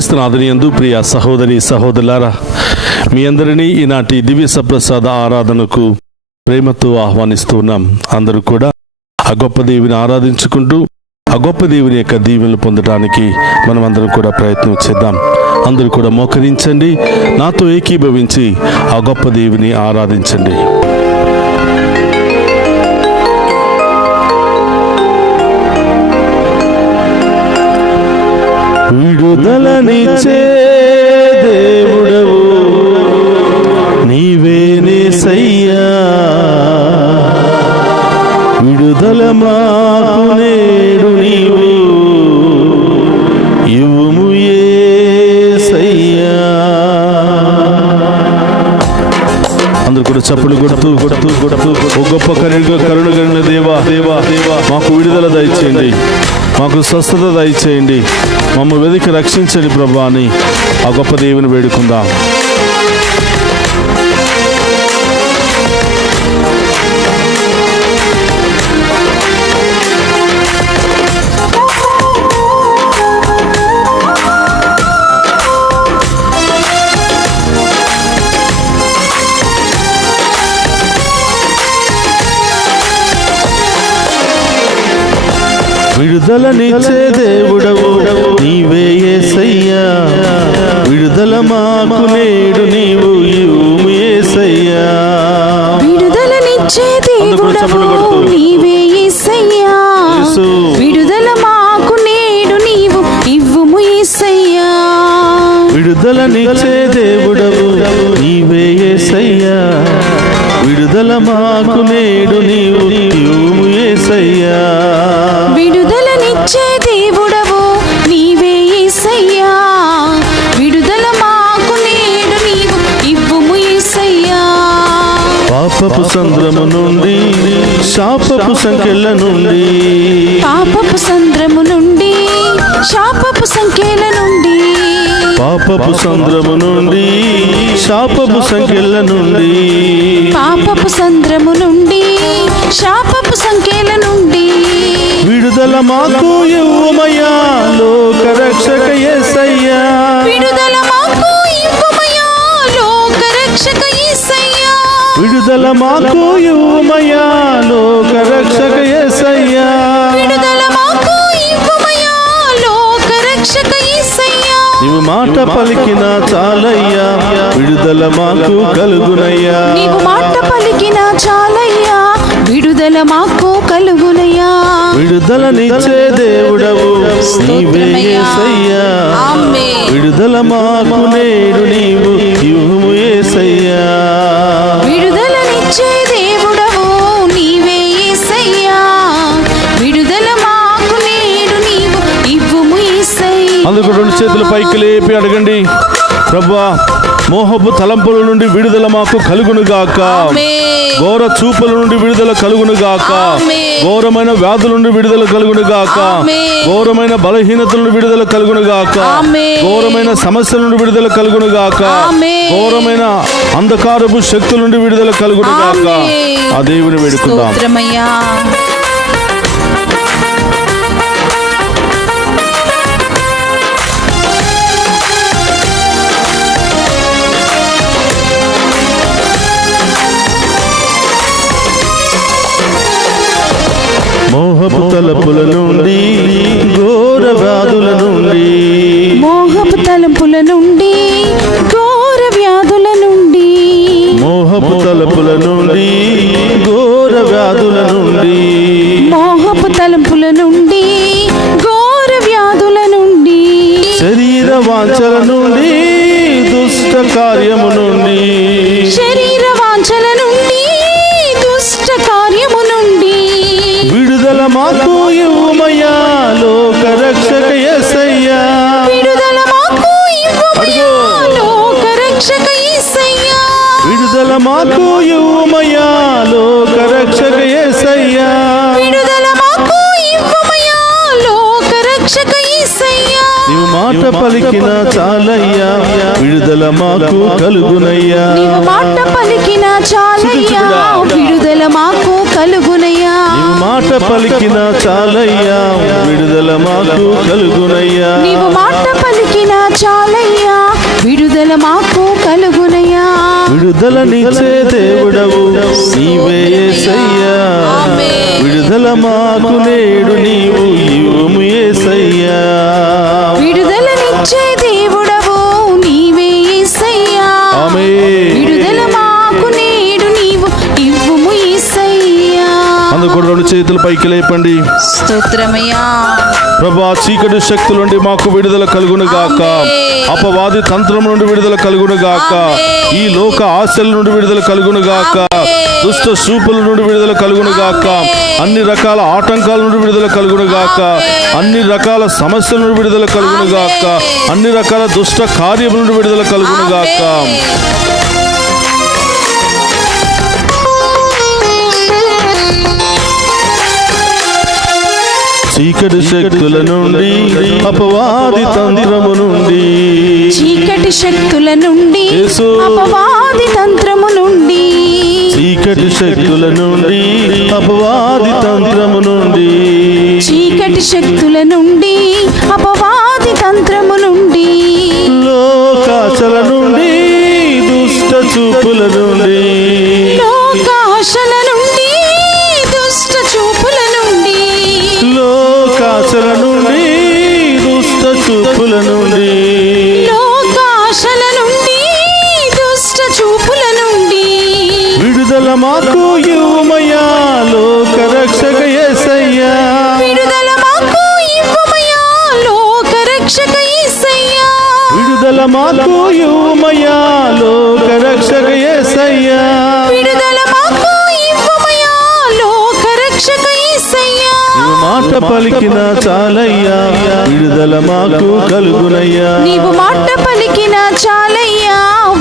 క్రీస్తునాథుని యందు ప్రియ సహోదరి సహోదరులారా, మీ అందరినీ ఈనాటి దివ్య సప్రసాద ఆరాధనకు ప్రేమతో ఆహ్వానిస్తున్నాం. అందరూ కూడా ఆ గొప్ప దేవుని ఆరాధించుకుంటూ ఆ గొప్ప దేవుని యొక్క దీవెనలు పొందడానికి మనం అందరం కూడా ప్రయత్నం చేద్దాం. అందరూ కూడా మోకరించండి, నాతో ఏకీభవించి ఆ గొప్ప దేవుని ఆరాధించండి. విడుదలనిచ్చే దేవుడవు నీవేనేసయ్యా, విడుదల మాకు నేడు నీవు ఇవ్వుము యేసయ్యా. అందరూ కూడా చప్పులు కొడుతూ ఓ గొప్ప కరుణగలిగిన దేవా మాకు విడుదల దయచేయండి, మాకు స్వస్థత దయచేయండి, మమ్మల్ని వెతికి రక్షించండి ప్రభా అని ఆ గొప్ప దేవుని వేడుకుందాం. విడుదలనిచ్చే దేవుడవు నీవే యేసయ్యా, విడుదల మాకు నేడు నీవు ఇవ్వుము యేసయ్యా. విడుదలనిచ్చే దేవుడవు నీవే యేసయ్యా, విడుదల మాకు నేడు నీవు ఇవ్వుము యేసయ్యా. విడుదలనిచ్చే దేవుడవు నీవే యేసయ్యా, విడుదల మాకు నేడు నీవు ఇవ్వుము యేసయ్యా. విడుదలనిచ్చే దేవుడవు నీవే యేసయ్యా, విడుదల మాకు నేడు నీవు ఇవ్వుము యేసయ్యా. పాపపు సంద్రము నుండి శాపపు సంకెళ్ళ నుండి, పాపపు సంద్రము నుండి శాపపు సంఖ్యల నుండి, పాపపు సంద్రము నుండి శాపపు సంఖ్యల నుండి, పాపపు సంద్రము నుండి శాపపు సంఖ్యల నుండి విడుదల మాకు ఇవ్వుమయ్యా లోక రక్షక యేసయ్యా. విడుదల మాకు ఇవ్వుమయ్యా లోక రక్షక యేసయ్యా. విడుదల మాకు ఇవ్వుమయ్యా లోక రక్షక యేసయ్యా. విడుదల మాకు ఇవ్వుమయ్యా లోక రక్షక యేసయ్యా. నీవు మాట పలికిన చాలయ్యా, విడుదల మాకు కలుగునయ్యా. నీవు మాట పలికిన చాలయ్యా, విడుదల మాకు కలుగునయ్యా. విడుదలనిచ్చే దేవుడవు నీవే యేసయ్యా, విడుదల మాకు నేడు నీవు ఇవ్వుము యేసయ్యా. విడుదలనిచ్చే దేవుడవు నీవే యేసయ్యా, విడుదల మాకు నేడు నీవు ఇవ్వుము యేసయ్యా. అందుకు రెండు చేతులు పైకి లేపి అడగండి, ప్రభువా మోహపు తలంపుల నుండి విడుదల మాకు కలుగునుగాక, ఘోర చూపుల నుండి విడుదల కలుగునుగాక, ఘోరమైన వ్యాధుల నుండి విడుదల కలుగునుగాక, ఘోరమైన బలహీనతల నుండి విడుదల కలుగునుగాక, ఘోరమైన సమస్యల నుండి విడుదల కలుగునుగాక, ఘోరమైన అంధకారపు శక్తుల నుండి విడుదల కలుగునుగాక. ఆ దేవుని వేడుకుందాం. మోహపు తలపుల నుండి ఘోర వ్యాధుల నుండి, మోహపు తలంపుల నుండి ఘోర వ్యాధుల నుండి, మోహపు తలపుల నుండి ఘోర వ్యాధుల నుండి, మోహపు తలంపుల నుండి ఘోర వ్యాధుల నుండి, శరీర వాంఛల నుండి దుష్ట కార్యము నుండి, శరీర వాంఛల నుండి దుష్ట కార్యము నుండి విడుదల మాకు ఇవ్వుమయ్యా లోక రక్షక యేసయ్యా. విడుదల మాకు ఇవ్వుమయ్యా లోక రక్షక యేసయ్యా. విడుదల మాకు ఇవ్వుమయ్యా లోక రక్షక యేసయ్యా. విడుదల మాకు ఇవ్వుమయ్యా లోక రక్షక యేసయ్యా. నీవు మాట పలికిన చాలయ్యా, విడుదల మాకు కలుగునయ్యా. నీవు మాట పలికిన చాలయ్యా, విడుదల మాకు కలుగునయ్యా. నీవు మాట పలికిన చాలయ్యా విడుదల మాకు కలుగునయ్యా. నీవు మాట పలికిన చాలయ్యా విడుదల మాకు కలుగునయ్యా. విడుదలనిచ్చే దేవుడవు నీవే యేసయ్యా. విడుదల మాకు నేడు నీవు ఇవ్వుము యేసయ్యా. విడుదలనిచ్చే దేవుడవు నీవే యేసయ్యా. విడుదల మాకు నేడు నీవు ఇవ్వుము యేసయ్యా. అందుకు రెండు చేతులు పైకి లేపండి. స్తోత్రమయ్యా. ప్రభా, చీకటి శక్తుల నుండి మాకు విడుదల కలుగును గాక. అపవాది తంత్రం నుండి విడుదల కలుగును గాక. ఈ లోక ఆశల నుండి విడుదల కలుగును గాక. దుష్ట చూపుల నుండి విడుదల కలుగును గాక. అన్ని రకాల ఆటంకాల నుండి విడుదల కలుగును గాక. అన్ని రకాల సమస్యల నుండి విడుదల కలుగును గాక. అన్ని రకాల దుష్ట కార్యముల నుండి విడుదల కలుగును గాక. చీకటి శక్తుల నుండి అపవాది తంత్రము నుండి, చీకటి శక్తుల నుండి అపవాది తంత్రము నుండి, చీకటి శక్తుల నుండి అపవాది తంత్రము నుండి, చీకటి శక్తుల నుండి అపవాది తంత్రము నుండి, లోకాశల నుండి దుష్ట చూపుల నుండి, లోకాశల నుండి దుష్ట చూపుల నుండి, లోకాశల నుండి దుష్ట చూపుల నుండి, లోకాశల నుండి దుష్ట చూపుల నుండి విడుదల మాకు ఇవ్వుమయ్యా లోక రక్షక యేసయ్యా. విడుదల మాకు ఇవ్వుమయ్యా లోక రక్షక యేసయ్యా. విడుదల మాకు ఇవ్వుమయ్యా లోక రక్షక యేసయ్యా. విడుదల మాకు ఇవ్వుమయ్యా లోక రక్షక యేసయ్యా. నీవు మాట పలికిన చాలయ్యా విడుదల మాకు కలుగునయ్యా. నీవు మాట పలికిన చాలయ్యా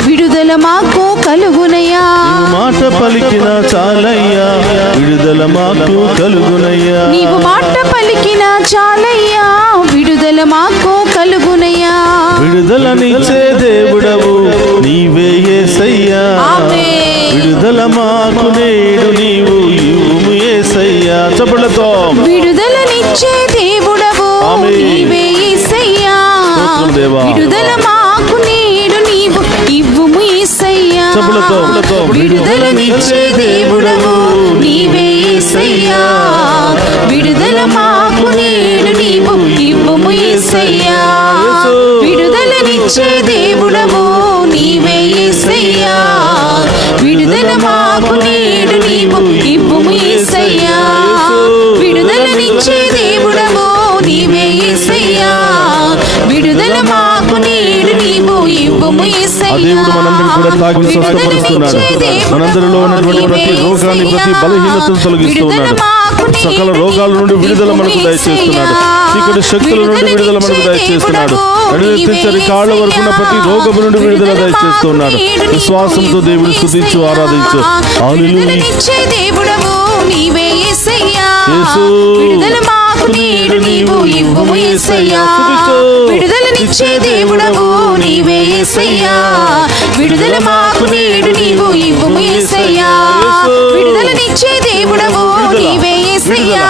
విడుదల మాకు కలుగునయ్యా. నీవు మాట పలికిన చాలయ్యా విడుదల మాకు కలుగునయ్యా. నీవు మాట పలికిన చాలయ్యా విడుదల మాకు కలుగునయ్యా. విడుదలనిచ్చే దేవుడవు నీవే యేసయ్యా. విడుదల మాకు నేడు నీవు ఇవ్వుము యేసయ్యా. చప్పట్లతో విడుదలనిచ్చే దేవుడవు నీవే యేసయ్యా. విడుదల మాకు నేడు నీవు ఇవ్వుము యేసయ్యా. విడుదలనిచ్చే దేవుడవు నీవే యేసయ్యా. విడుదల మాకు నేడు నీవు ఇవ్వుము యేసయ్యా. విడుదలనిచ్చే దేవుడవు నీవే యేసయ్యా. విడుదల మాకు నేడు నీవు ఇవ్వుము యేసయ్యా. విడుదలనిచ్చే దేవుడవు నీవే యేసయ్యా. విడుదల మాకు నేడు నీవు ఇవ్వుము యేసయ్యా. దేవుడు మనందరినీ కూడా తాకి స్వస్థపరుస్తున్నాడు. మనందరిలో ఉన్నటువంటి ప్రతి రోగాన్ని ప్రతి బలహీనతను తొలగిస్తూ ఉన్నాడు. సకల రోగాల నుండి విడుదల మనకు దయచేస్తున్నాడు. చీకటి శక్తుల నుండి విడుదల మనకు దయచేస్తున్నాడు. నడిపించని కాళ్ళ వరకు ఉన్న ప్రతి రోగము నుండి విడుదల దయచేస్తున్నాడు. విశ్వాసంతో దేవుడు స్తుతించు ఆరాధించు. విడుదలనిచ్చే దేవుడవు నీవే యేసయ్యా. విడుదల మాకు నేడు నీవు ఇవ్వుము యేసయ్యా. విడుదలనిచ్చే దేవుడవు నీవే యేసయ్యా. విడుదల మాకు నేడు నీవు ఇవ్వుము యేసయ్యా. విడుదలనిచ్చే దేవుడవు నీవే యేసయ్యా.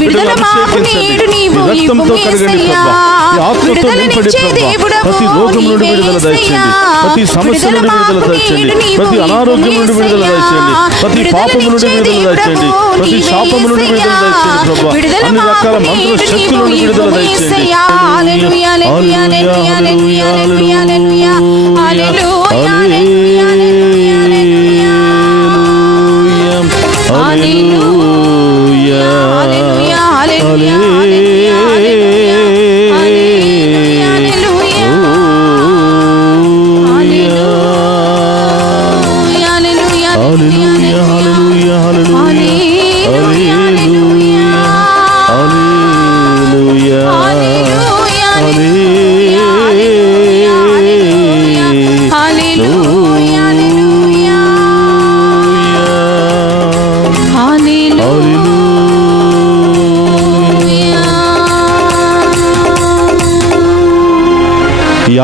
విడుదల మాకు నేడు నీవు ఇవ్వుము యేసయ్యా. విడుదలనిచ్చే దేవుడవు నీవే యేసయ్యా. ప్రతి సమస్య నుండి విడుదల దయచేయండి. ప్రతి అనారోగ్యం నుండి విడుదల దయచేయండి. ప్రతి పాపము నుండి విడుదల దయచేయండి. ప్రతి శాపము నుండి విడుదల దయచేయండి. ప్రభా, అన్ని రకాల మంత్ర శక్తుల నుండి విడుదల దయచేయండి. హల్లెలూయా హల్లెలూయా హల్లెలూయా హల్లెలూయా హల్లెలూయా హల్లెలూయా హల్లెలూయా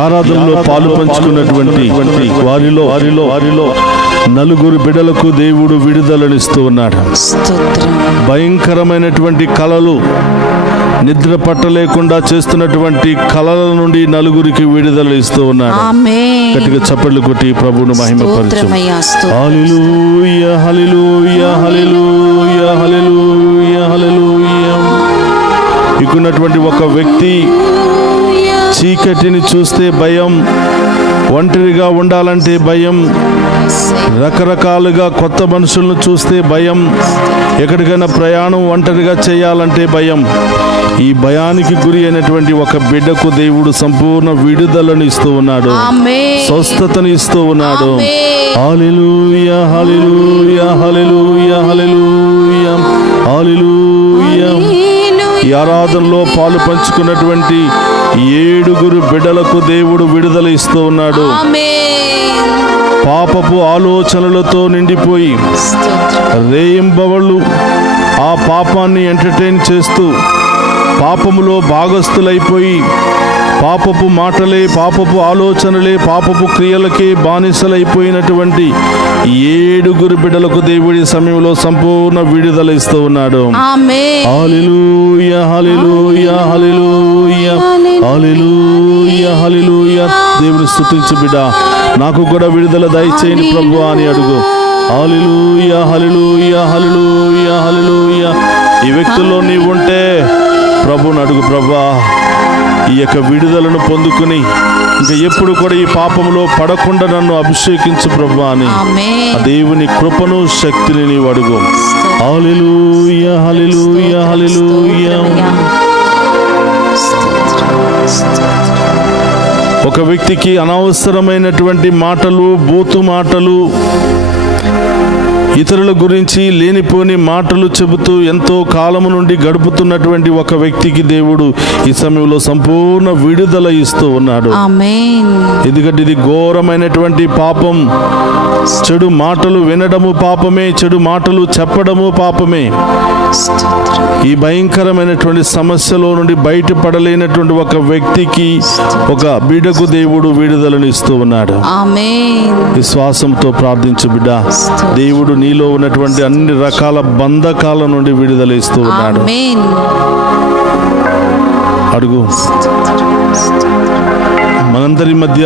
ఆరాధనలో పాలు పంచుకున్నటువంటి వారిలో నలుగురు బిడ్డలకు దేవుడు విడుదలనిస్తూ ఉన్నాడు. స్తోత్రం. భయంకరమైనటువంటి కలలు, నిద్ర పట్టలేకుండా చేస్తున్నటువంటి కలల నుండి నలుగురికి విడుదల ఇస్తూ ఉన్నాడు. ఆమేన్. గట్టిగా చప్పట్లు కొట్టి ప్రభువును మహిమపరచు. స్తోత్రమయ్యా, స్తోత్రం. హల్లెలూయా, హల్లెలూయా, హల్లెలూయా, హల్లెలూయా, హల్లెలూయా. ఇక్కడున్నటువంటి ఒక వ్యక్తి చీకటిని చూస్తే భయం, ఒంటరిగా ఉండాలంటే భయం, రకరకాలుగా కొత్త మనుషులను చూస్తే భయం, ఎక్కడికైనా ప్రయాణం ఒంటరిగా చేయాలంటే భయం. ఈ భయానికి గురి అయినటువంటి ఒక బిడ్డకు దేవుడు సంపూర్ణ విడుదలను ఇస్తూ ఉన్నాడు, ఆమేన్. స్వస్థతను ఇస్తూ ఉన్నాడు. ఆమేన్. హల్లెలూయా, హల్లెలూయా, హల్లెలూయా, హల్లెలూయా, హల్లెలూయా. ఈ ఆరాధనలో పాలు పంచుకున్నటువంటి 7 బిడ్డలకు దేవుడు విడుదల ఇస్తూ ఉన్నాడు. ఆమేన్. పాపపు ఆలోచనలతో నిండిపోయి స్తోత్రం. రేయింబవళ్ళు ఆ పాపాన్ని ఎంటర్టైన్ చేస్తూ పాపములో భాగస్థులైపోయి పాపపు మాటలే, పాపపు ఆలోచనలే, పాపపు క్రియలకే బానిసలైపోయినటువంటి 7 బిడ్డలకు దేవుడి సమయంలో సంపూర్ణ విడుదల ఇస్తూ ఉన్నాడు. ఆమేన్. హల్లెలూయా, హల్లెలూయా, హల్లెలూయా, హల్లెలూయా, హల్లెలూయా. దేవుని స్తుతించు బిడ్డ, నాకు కూడా విడుదల దయచేయండి ప్రభువా అని అడుగు. హల్లెలూయా, హల్లెలూయా, హల్లెలూయా, హల్లెలూయా. ఈ వ్యక్తుల్లో నీవు ఉంటే ప్రభువుని అడుగు, ప్రభువా ఈ యొక్క విడుదలను పొందుకుని ఇంకా ఎప్పుడు కూడా ఈ పాపంలో పడకుండా నన్ను అభిషేకించు ప్రభువా అని ఆమేన్. ఆ దేవుని కృపను, శక్తిని నీవు అడుగు. హల్లెలూయా, హల్లెలూయా, హల్లెలూయా. ఒక వ్యక్తికి అనవసరమైనటువంటి మాటలు, బూతు మాటలు, ఇతరుల గురించి లేనిపోని మాటలు చెబుతూ ఎంతో కాలము నుండి గడుపుతున్నటువంటి ఒక వ్యక్తికి దేవుడు ఈ సమయంలో సంపూర్ణ విడుదల ఇస్తూ ఉన్నాడు. ఆమేన్. ఎందుకంటే ఇది ఘోరమైనటువంటి పాపం. చెడు మాటలు వినడము పాపమే, చెడు మాటలు చెప్పడము పాపమే. స్తోత్రం. ఈ భయంకరమైనటువంటి సమస్యలో నుండి బయటపడలేనటువంటి ఒక వ్యక్తికి, ఒక బిడ్డకు దేవుడు విడుదలను ఇస్తూ ఉన్నాడు. ఆమేన్. విశ్వాసంతో ప్రార్థించు బిడ్డ, దేవుడు నీలో ఉన్నటువంటి అన్ని రకాల బంధకాల నుండి విడుదల ఇస్తూ ఉన్నాడు. ఆమేన్. అడుగు. మనందరి మధ్య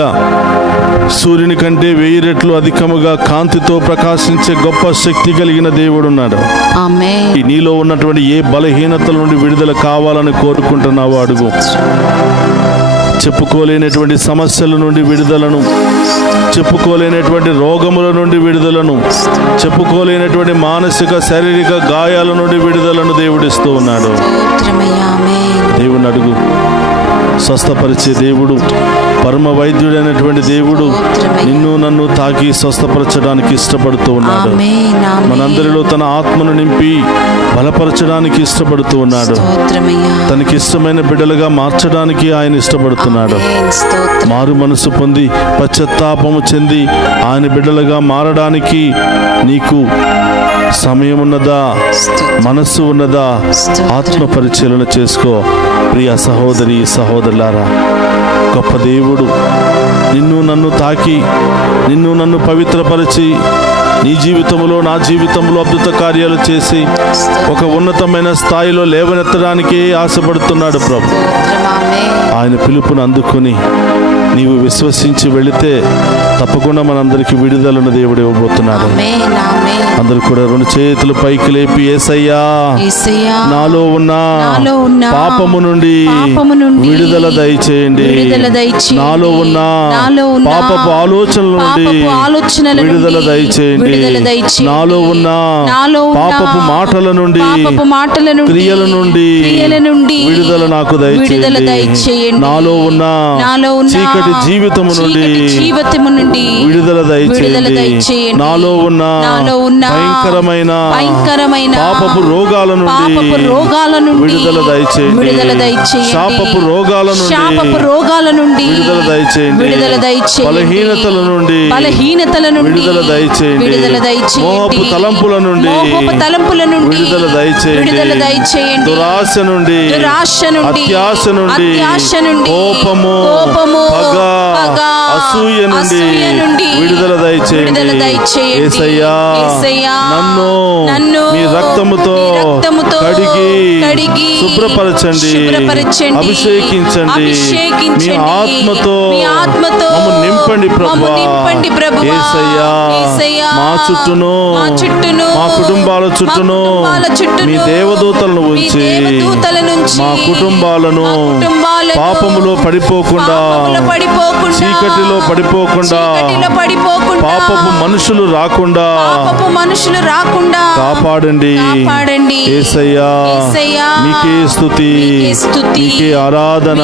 సూర్యుని కంటే 1000 రెట్లు అధికముగా కాంతితో ప్రకాశించే గొప్ప శక్తి కలిగిన దేవుడు ఉన్నాడు. ఆమేన్. నీలో ఉన్నటువంటి ఏ బలహీనతల నుండి విడుదల కావాలని కోరుకుంటున్నావో అడుగు. చెప్పుకోలేనటువంటి సమస్యల నుండి విడుదలను, చెప్పుకోలేనటువంటి రోగముల నుండి విడుదలను, చెప్పుకోలేనటువంటి మానసిక, శారీరక గాయాల నుండి విడుదలను దేవుడిస్తూ ఉన్నాడు. స్తోత్రమయ్యా. ఆమేన్. దేవుని అడుగు. స్వస్థపరిచే దేవుడు, పరమ వైద్యుడైనటువంటి దేవుడు నిన్ను నన్ను తాకి స్వస్థపరచడానికి ఇష్టపడుతూ ఉన్నాడు. ఆమేన్. ఆమేన్. మనందరిలో తన ఆత్మను నింపి బలపరచడానికి ఇష్టపడుతూ ఉన్నాడు. స్తోత్రమయ్యా. తనకి ఇష్టమైన బిడ్డలుగా మార్చడానికి ఆయన ఇష్టపడుతున్నాడు. ఆమేన్. స్తోత్రం. మారు మనసు పొంది పశ్చాత్తాపము చెంది ఆయన బిడ్డలుగా మారడానికి నీకు సమయం ఉన్నదా, మనస్సు ఉన్నదా? ఆత్మ పరిశీలన చేసుకో. ప్రియ సహోదరి, సహోదరులారా, గొప్ప దేవుడు నిన్ను నన్ను తాకి, నిన్ను నన్ను పవిత్రపరిచి, నీ జీవితంలో, నా జీవితంలో అద్భుత కార్యాలు చేసి ఒక ఉన్నతమైన స్థాయిలో లేవనెత్తడానికే ఆశపడుతున్నాడు ప్రభు. స్తోత్రం. ఆమేన్. ఆయన పిలుపును అందుకుని నీవు విశ్వసించి వెళితే తప్పకుండా మనందరికి విడుదలను దేవుడు ఇవ్వబోతున్నాడు. ఆమేన్. ఆమేన్. అందరూ కూడా 2 చేతులు పైకి లేపి, యేసయ్యా యేసయ్యా, నాలో ఉన్న పాపము నుండి విడుదల దయచేయండి. నాలో ఉన్న పాపపు ఆలోచనల నుండి విడుదల దయచేయండి. నాలో ఉన్న పాపపు మాటల నుండి, క్రియల నుండి విడుదల నాకు దయచేయండి. నాలో ఉన్న చీకటి జీవితము నుండి విడుదల దయచేయండి. నాలో ఉన్న భయంకరమైన పాపపు రోగాల నుండి విడుదల దయచేయండి. శాపపు రోగాల నుండి విడుదల దయచేయండి. బలహీనతల నుండి విడుదల దయచేయండి. మోహపు తలంపుల నుండి విడుదల దయచేయండి. దురాశ నుండి, అత్యాశ నుండి, కోపము, పగ, పగ, అసూయ నుండి విడుదల దయచేయండి. యేసయ్యా, నన్ను మీ రక్తముతో కడిగి శుభ్రపరచండి, అభిషేకించండి. మీ ఆత్మతో మమ్మల్ని నింపండి ప్రభువా. యేసయ్యా, మా చుట్టూను మా కుటుంబాల చుట్టూను మీ దేవదూతలను ఉంచి మా కుటుంబాలను పాపములో పడిపోకుండా, చీకటిలో పడిపోకుండా, పాపపు మనుషులు రాకుండా కాపాడండి. యేసయ్యా, మీకే స్తుతి, మీకే ఆరాధన,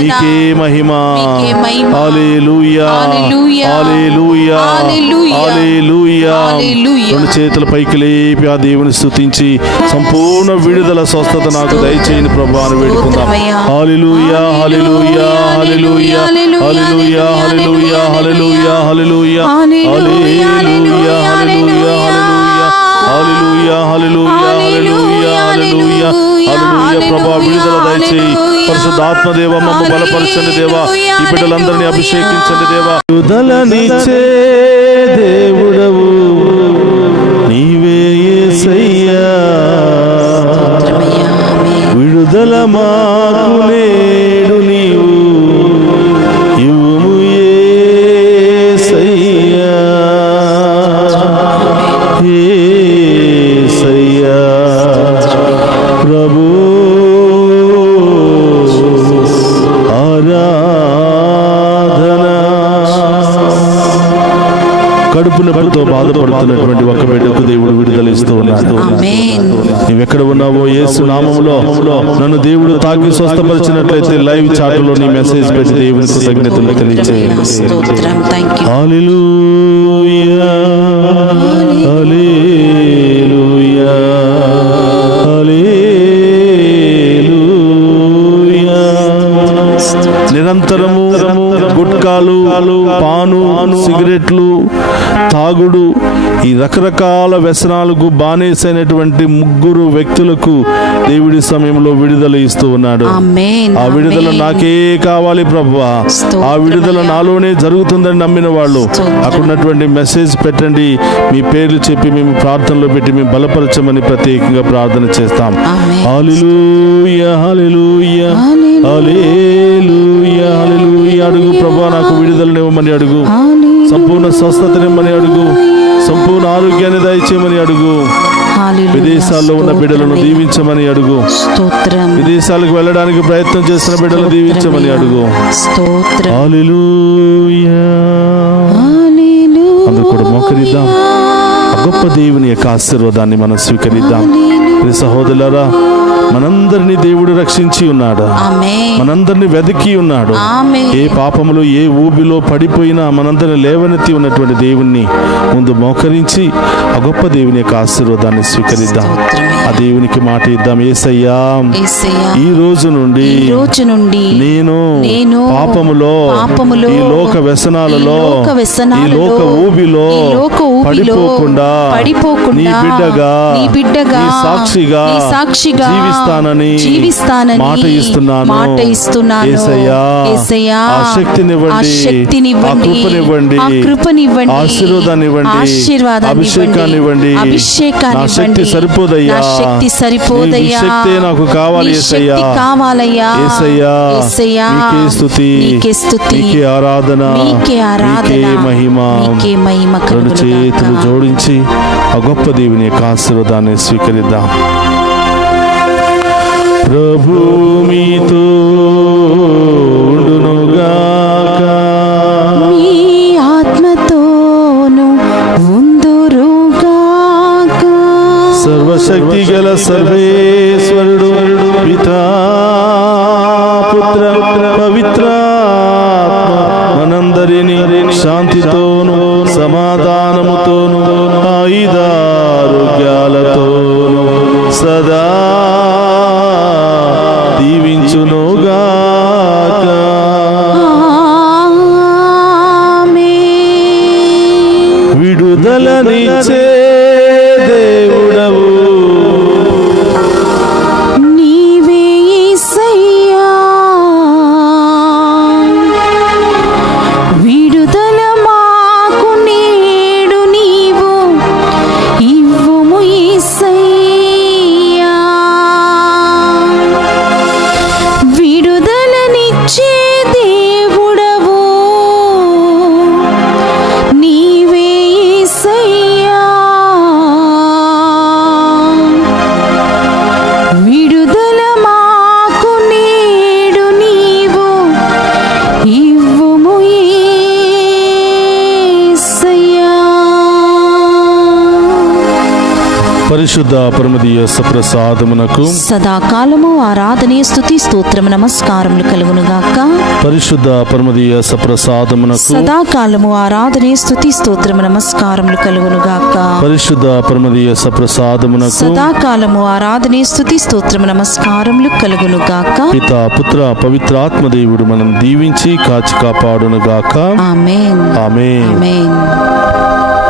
మీకే మహిమ. హల్లెలూయా, హల్లెలూయా, హల్లెలూయా. రెండు చేతుల పైకి లేపి ఆ దేవుని స్తుతించి సంపూర్ణ విడుదల, స్వస్థత నాకు దయచేయని ప్రభువా అని వేడుకుందాం. హల్లెలూయా, హల్లెలూయా, హల్లెలూయా, హల్లెలూయా, హల్లెలూయా, హల్లెలూయా, హల్లెలూయా, హల్లెలూయా, హల్లెలూయా, హల్లెలూయా, హల్లెలూయా, హల్లెలూయా, హల్లెలూయా. ప్రభువా, విడుదల దయచేయి. పరిశుద్ధాత్మ దేవ, మమ్మ బలపరచండి దేవా. ఈ బిడ్డలందరినీ అభిషేకించండి దేవా. విడుదలనిచ్చే దేవుడవు నీవే యేసయ్యా, విడుదల మాకు నేడు నీవు ఇవ్వుము యేసయ్యా, యేసయ్యా ప్రభు. కడుపు నొప్పితో బాధపడుతున్నటువంటి ఒక బిడ్డకు దేవుడు విడుదల ఇస్తూ ఉన్నాడు. నీవెక్కడ ఉన్నావో యేసు నామములో నన్ను దేవుడు తాకి స్వస్థపరిచినట్లయితే లైవ్ చాట్ లో నీ మెసేజ్ పెట్టి దేవుని కృతజ్ఞతలు తెలియజేయండి. హల్లెలూయా, హల్లెలూయా, హల్లెలూయా. నిరంతరము గుట్కాలు, పాను, సిగరెట్లు, తాగుడు, ఈ రకరకాల వ్యసనాలకు బానేసైనటువంటి 3 వ్యక్తులకు దేవుడి సమయంలో విడుదల ఇస్తూ ఉన్నాడు. ఆ విడుదల నాకే కావాలి ప్రభువా, ఆ విడుదల నాలోనే జరుగుతుందని నమ్మిన వాళ్ళు అక్కడున్నటువంటి మెసేజ్ పెట్టండి, మీ పేర్లు చెప్పి మేము ప్రార్థనలో పెట్టి మేము బలపరచమని ప్రత్యేకంగా ప్రార్థన చేస్తాం. హల్లెలూయా, హల్లెలూయా, హల్లెలూయా, హల్లెలూయా. అడుగు ప్రభువా, నాకు విడుదలనివ్వమని అడుగు, సంపూర్ణ స్వస్థతనివ్వమని అడుగు, సంపూర్ణ ఆరోగ్యాన్ని దయచేయమని అడుగు. విదేశాల్లో ఉన్న బిడ్డలను దీవించమని అడుగు. విదేశాలకు వెళ్ళడానికి ప్రయత్నం చేస్తున్న బిడ్డలను దీవించమని అడుగు. హల్లెలూయా. అందరూ కూడా మోకరిద్దాం. ఆ గొప్ప దేవుని యొక్క ఆశీర్వాదాన్ని మనం స్వీకరిద్దాం. సహోదరులారా, మనందరినీ దేవుడు రక్షించి ఉన్నాడు, మనందరినీ వెతికి ఉన్నాడు. ఏ పాపములో ఏ ఊబిలో పడిపోయినా మనందరిని లేవనెత్తి ఉన్నటువంటి దేవుణ్ణి ముందు మోకరించి ఆ గొప్ప దేవుని యొక్క ఆశీర్వాదాన్ని స్వీకరిద్దాం. ఆ దేవునికి మాట ఇద్దాం. యేసయ్యా, ఈ రోజు నుండి నేను పాపములో, ఈ లోక వ్యసనాలలో, ఈ లోక ఊబిలో పడిపోకుండా నీ బిడ్డగా, నీ సాక్షిగా జీవిస్తానని మాట ఇస్తున్నాను. యేసయ్యా, ఆ శక్తినివ్వండి, ఆ కృపనివ్వండి, ఆశీర్వాదాన్ని ఇవ్వండి, అభిషేకాన్ని ఇవ్వండి. నా శక్తి సరిపోదయ్యా, నీ శక్తే నాకు కావాలి యేసయ్యా. యేసయ్యా, నీకే స్తుతి, నీకే ఆరాధన, నీకే మహిమ. రెండు చేతులు జోడించి ఆ గొప్ప దేవుని యొక్క ఆశీర్వాదాన్ని స్వీకరిద్దాం. ప్రభు మీతో ఉండునుగాక, మీ ఆత్మతోను ఉందురుగాక. సర్వశక్తి గల సర్వేశ్వరుడు పితా, పుత్ర, పవిత్రాత్మ మనందరినీ శాంతితోను, సమాధానముతోను, ఆయుధారోగ్యాలతోను సదా దీవించునుగాక. విడుదలనిచ్చే దేవుడవు నీవే యేసయ్యా, పరిశుద్ధ పరమదీయ సప్రసాదమునకు సదాకాలము ఆరాధనే స్తుతి స్తోత్రము నమస్కారములు కలుగునుగాక. పరిశుద్ధ పరమదీయ సప్రసాదమునకు సదాకాలము ఆరాధనే స్తుతి స్తోత్రము నమస్కారములు కలుగునుగాక. పరిశుద్ధ పరమదీయ సప్రసాదమునకు సదాకాలము ఆరాధనే స్తుతి స్తోత్రము నమస్కారములు కలుగునుగాక. పిత పుత్ర పవిత్రాత్మ దేవుడు మనం దీవించి కాచి కాపాడునుగాక. ఆమేన్ ఆమేన్. ఆమేన్.